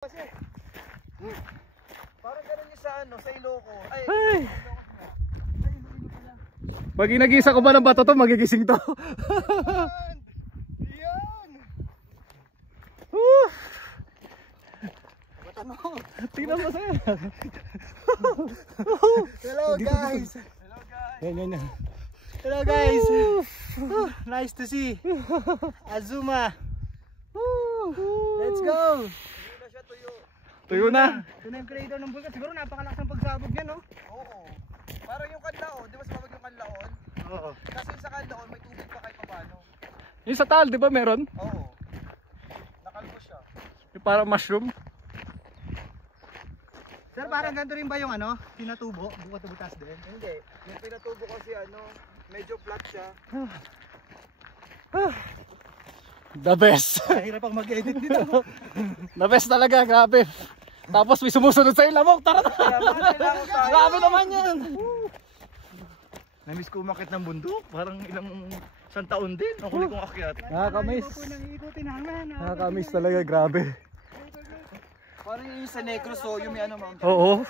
Kasi parang ganun yung sa ano, sa Iloco. Ay. Pag inagisa ko ba ng bato to, magigising to. Yan. Tingnan mo sa'yo. Hello guys. Yan. Hello guys. Nice to see Azuma. Let's go. Tuyo na. Ito na yung crater ng bulkan. Siguro napakalakas ng pagsabog yan, no? Oo. Parang yung Kanlaon, di ba sumabog yung Kanlaon? Oo. Kasi sa Kanlaon may tubig pa kahit paano. Yung sa taal, di ba meron? Oo. Nakalbo siya. Yung parang mushroom. Sir, parang ganito rin ba yung ano? Pinatubo? Bukas din? Hindi. Yung pinatubo kasi ano, medyo flat siya. The best. Mahirap ang mag-edit dito. The best talaga, grabe. Tapos may sumusunod sa ilamok. Tara na. Grabe naman yan. Namiss ko umakit ng bundok. Parang isang taon din. Ang huli kong akyat. Nakakamiss. Nakakamiss talaga, grabe. Parang yung sa Negros, so yung may ano, mountain. Oo.